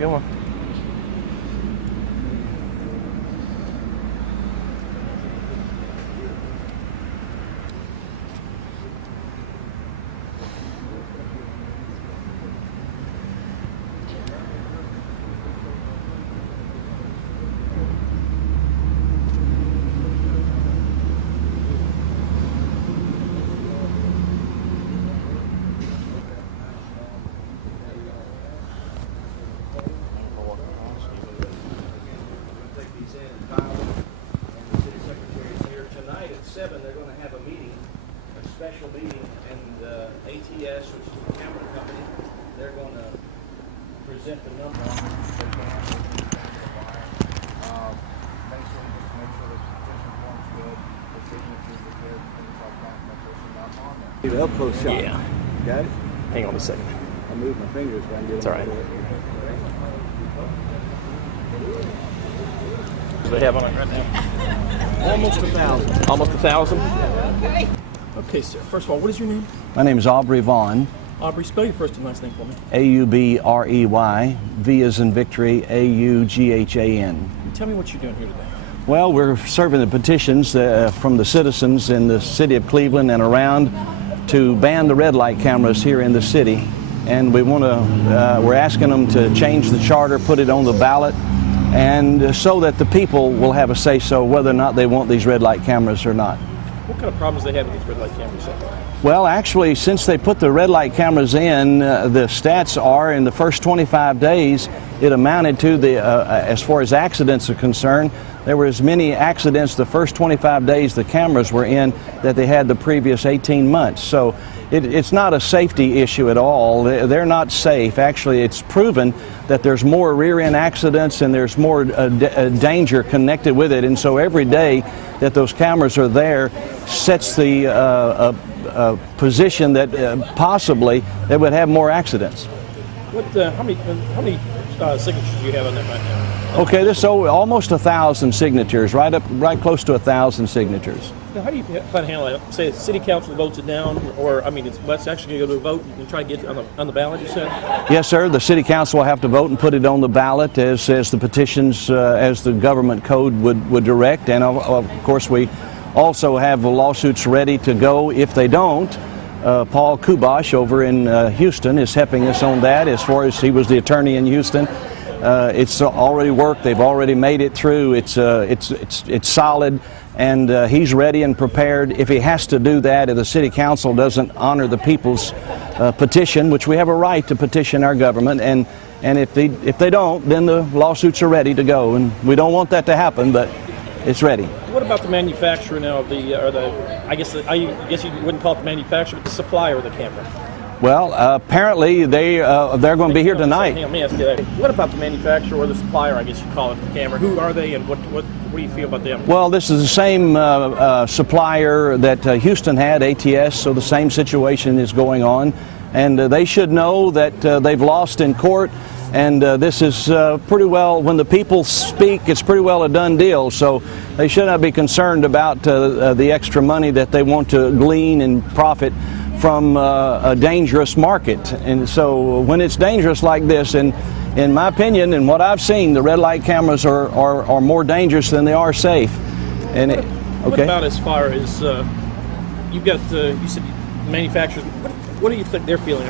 good one. They're going to have a meeting, a special meeting, and ATS, which is the camera company, they're going to present the number on their camera. Basically, just make sure the petition form's good, the signatures are good, things like that, but there's not on there. Need an up close shot. Yeah. Got it? Hang on a second. I moved my fingers when I get It's all right. it. What do they have on it right now? Almost 1,000. Almost 1,000? Okay, sir. First of all, what is your name? My name is Aubrey Vaughan. Aubrey, spell your first and last name for me. A-U-B-R-E-Y. V as in victory. A-U-G-H-A-N. Tell me what you're doing here today. Well, we're serving the petitions from the citizens in the city of Cleveland and around to ban the red light cameras here in the city. And we want to, we're asking them to change the charter, put it on the ballot, and so that the people will have a say-so whether or not they want these red light cameras or not. What kind of problems do they have with these red light cameras so far? Well, actually, since they put the red light cameras in, the stats are in the first 25 days, it amounted to, as far as accidents are concerned, there were as many accidents the first 25 days the cameras were in that they had the previous 18 months. So it's not a safety issue at all. They're not safe. Actually, it's proven that there's more rear-end accidents and there's more danger connected with it. And so every day that those cameras are there sets the position that possibly they would have more accidents. What? How many signatures do you have on that right now? Okay, this is almost 1,000 signatures, right close to 1,000 signatures. Now, how do you plan to handle it? Say the city council votes it down, or I mean, it's actually going to go to a vote and try to get it on the ballot. You said? Yes, sir. The city council will have to vote and put it on the ballot as the petitions, as the government code would direct, and of course we also have lawsuits ready to go if they don't. Paul Kubosh over in Houston is helping us on that, as far as he was the attorney in Houston. It's already worked. They've already made it through. It's solid, and he's ready and prepared. If he has to do that, if the city council doesn't honor the people's petition, which we have a right to petition our government, and if they don't, then the lawsuits are ready to go. And we don't want that to happen, but it's ready. What about the manufacturer now of I guess you wouldn't call it the manufacturer, but the supplier of the camera? Well, apparently they're going to be here tonight. Let me ask you that. What about the manufacturer or the supplier, I guess you call it, the camera? Who are they, and what do you feel about them? Well, this is the same supplier that Houston had, ATS, so the same situation is going on. And they should know that they've lost in court. And this is pretty well, when the people speak, it's pretty well a done deal. So they should not be concerned about the extra money that they want to glean and profit from a dangerous market. And so when it's dangerous like this, and in my opinion and what I've seen, the red light cameras are more dangerous than they are safe. And what about as far as you've got you said manufacturers, what do you think they're feeling?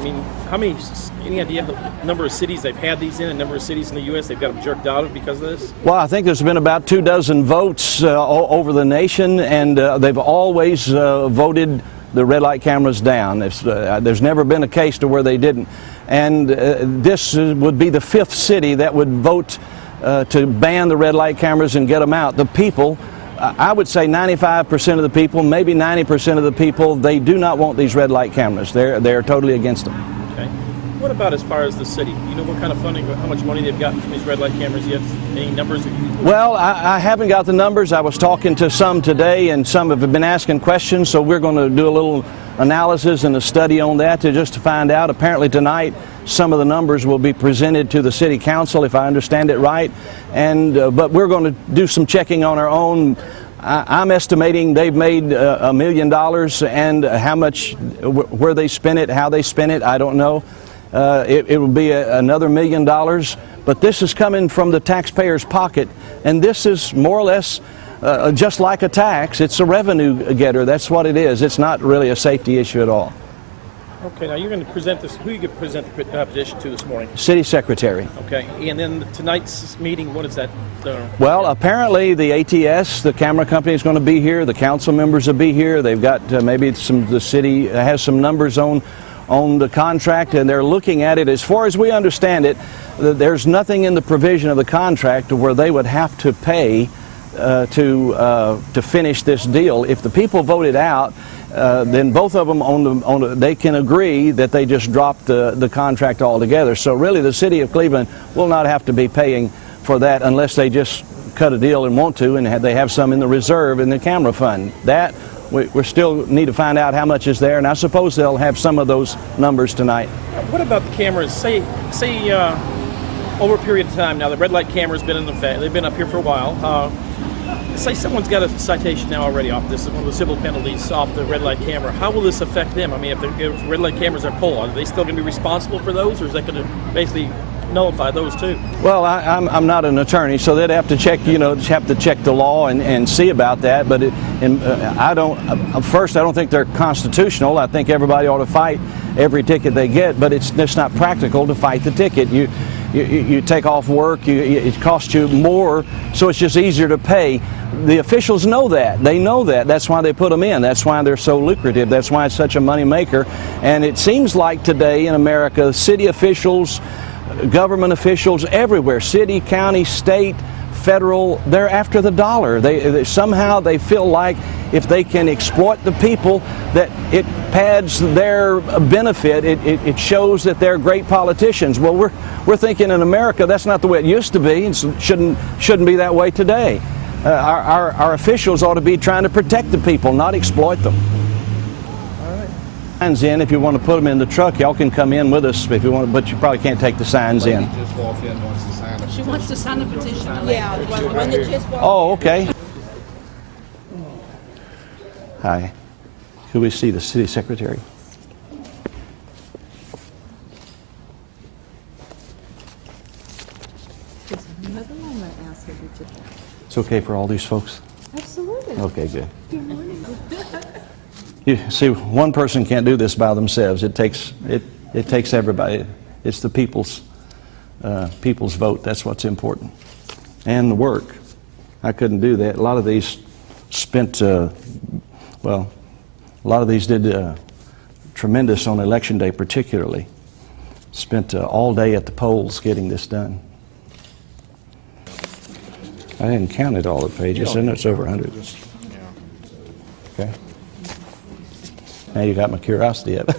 I mean, any idea of the number of cities they've had these in, and number of cities in the U.S. they've got them jerked out of because of this? Well, I think there's been about 24 votes over the nation, and they've always voted the red light cameras down. There's never been a case to where they didn't. And this would be the 5th city that would vote to ban the red light cameras and get them out. The people, I would say 95% of the people, maybe 90% of the people, they do not want these red light cameras. They're totally against them. Okay. What about as far as the city? You know what kind of funding, how much money they've gotten from these red light cameras yet? Any numbers? Well, I haven't got the numbers. I was talking to some today, and some have been asking questions, so we're going to do a little analysis and a study on that just to find out. Apparently tonight some of the numbers will be presented to the city council, if I understand it right, and but we're going to do some checking on our own. I'm estimating they've made $1 million, and how much, where they spent it, how they spent it, I don't know. It will be another $1 million, but this is coming from the taxpayer's pocket, and this is more or less just like a tax. It's a revenue getter. That's what it is. It's not really a safety issue at all. Okay, now you're going to present this. Who are you going to present the petition to this morning? City Secretary. Okay, and then tonight's meeting, what is that? Well, apparently the ATS, the camera company, is going to be here. The council members will be here. They've got maybe the city has some numbers on the contract, and they're looking at it. As far as we understand it, there's nothing in the provision of the contract where they would have to pay to finish this deal. If the people voted out, then both of them they can agree that they just dropped the contract altogether. So really the city of Cleveland will not have to be paying for that unless they just cut a deal and want to, and they have some in the reserve in the camera fund. That we still need to find out how much is there, and I suppose they'll have some of those numbers tonight. What about the cameras? Say over a period of time now, the red light camera's been in effect. They've been up here for a while. Say someone's got a citation now already off this, one of the civil penalties off the red light camera. How will this affect them? I mean, if red light cameras are pulled, are they still going to be responsible for those, or is that going to basically nullify those too? Well, I'm not an attorney, so they'd have to check, have to check the law and see about that. But I don't think they're constitutional. I think everybody ought to fight every ticket they get, but it's not practical to fight the ticket. You take off work, it costs you more, so it's just easier to pay. The officials know that. They know that. That's why they put them in. That's why they're so lucrative. That's why it's such a money maker. And it seems like today in America, city officials, government officials everywhere, city, county, state, federal, they're after the dollar. Somehow they feel like if they can exploit the people, that it pads their benefit. It shows that they're great politicians. Well, we're thinking in America that's not the way it used to be, and shouldn't be that way today. Our officials ought to be trying to protect the people, not exploit them. All right. Signs in. If you want to put them in the truck, y'all can come in with us if you want, but you probably can't take the signs in. Just walk in, wants to sign it. She wants to sign the petition. Yeah, when the just walked. Oh, okay. Hi. Could we see the city secretary? Another one that asked if we could. It's okay for all these folks? Absolutely. Okay, good. Good morning. You see, one person can't do this by themselves. It takes everybody. It's the people's vote. That's what's important. And the work. I couldn't do that. A lot of these spent, a lot of these did tremendous on Election Day particularly. Spent all day at the polls getting this done. I hadn't counted all the pages, and it's over 100. Okay. Now you got my curiosity up.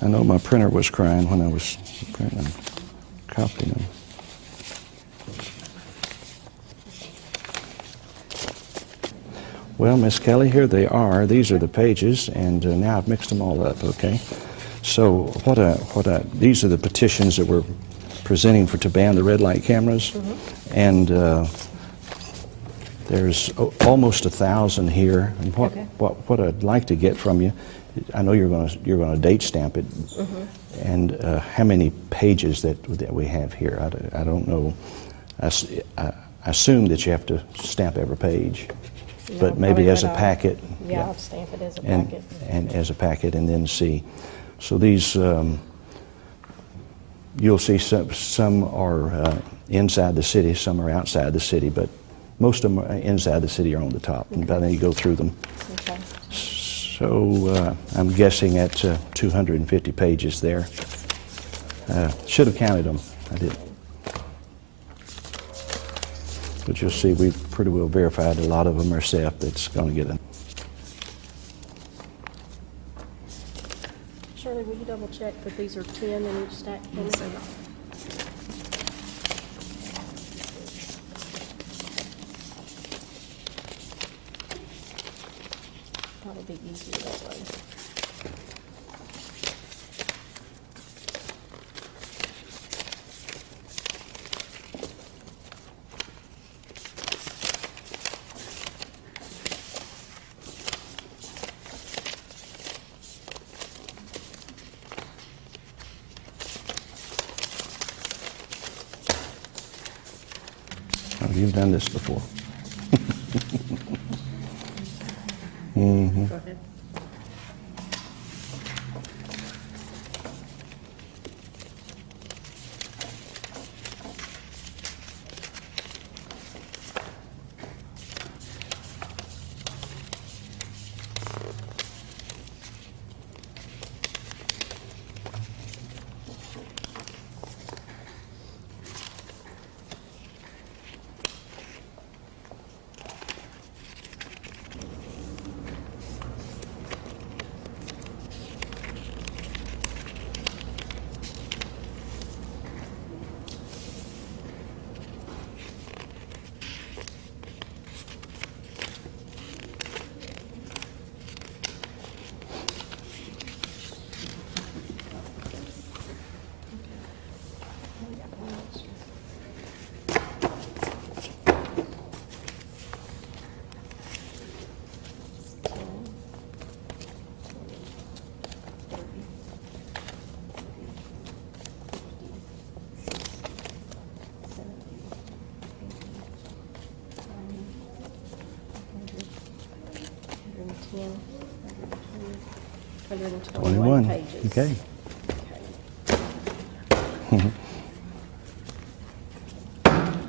I know my printer was crying when I was printing them, copying them. Well, Miss Kelly, here they are. These are the pages, and now I've mixed them all up. Okay. So these are the petitions that we're presenting to ban the red light cameras, and there's almost 1,000 here. And what I'd like to get from you, I know you're going to date stamp it, and how many pages that we have here. I don't know. I assume that you have to stamp every page. Yeah, but maybe as a packet. Yeah, I'll stamp it as a packet. And as a packet, and then see. So these, you'll see some are inside the city, some are outside the city, but most of them are inside the city are on the top, and then you go through them. Okay. So I'm guessing at 250 pages there. Should have counted them. I didn't. But you'll see we've pretty well verified a lot of them ourselves that's going to get them. Shirley, will you double check that these are 10 in each stack? Probably be easier that way. you've done this before. Go ahead. $121 21. pages. Okay.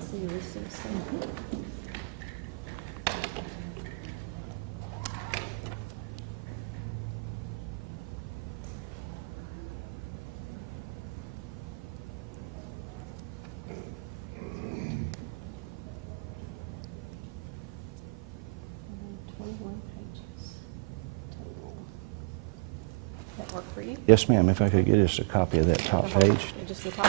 See your receipts. That work for you? Yes, ma'am. If I could get us a copy of that top page. Just the top.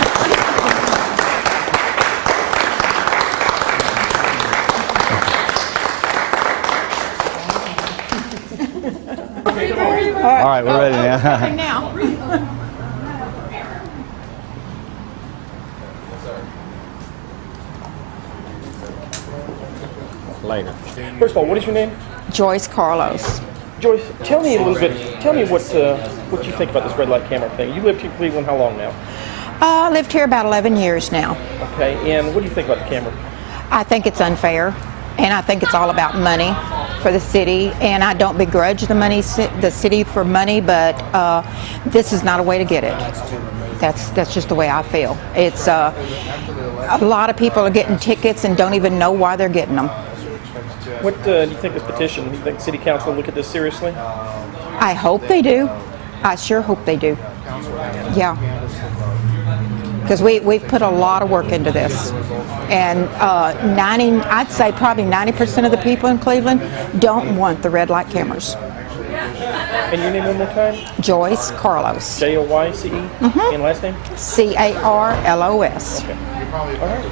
All right, we're ready now. Now. Later. First of all, what is your name? Joyce Carlos. Joyce, tell me a little bit. Tell me what you think about this red light camera thing. You lived here in Cleveland how long now? I lived here about 11 years now. Okay, and what do you think about the camera? I think it's unfair, and I think it's all about money for the city, and I don't begrudge the city for money, but this is not a way to get it. That's just the way I feel. It's a lot of people are getting tickets and don't even know why they're getting them. What do you think of this petition? Do you think City Council will look at this seriously? I hope they do. I sure hope they do. Yeah. Because we've put a lot of work into this. And I'd say probably 90% of the people in Cleveland don't want the red light cameras. And your name one more time? Joyce Carlos. Joyce. And last name? Carlos. Okay. All right.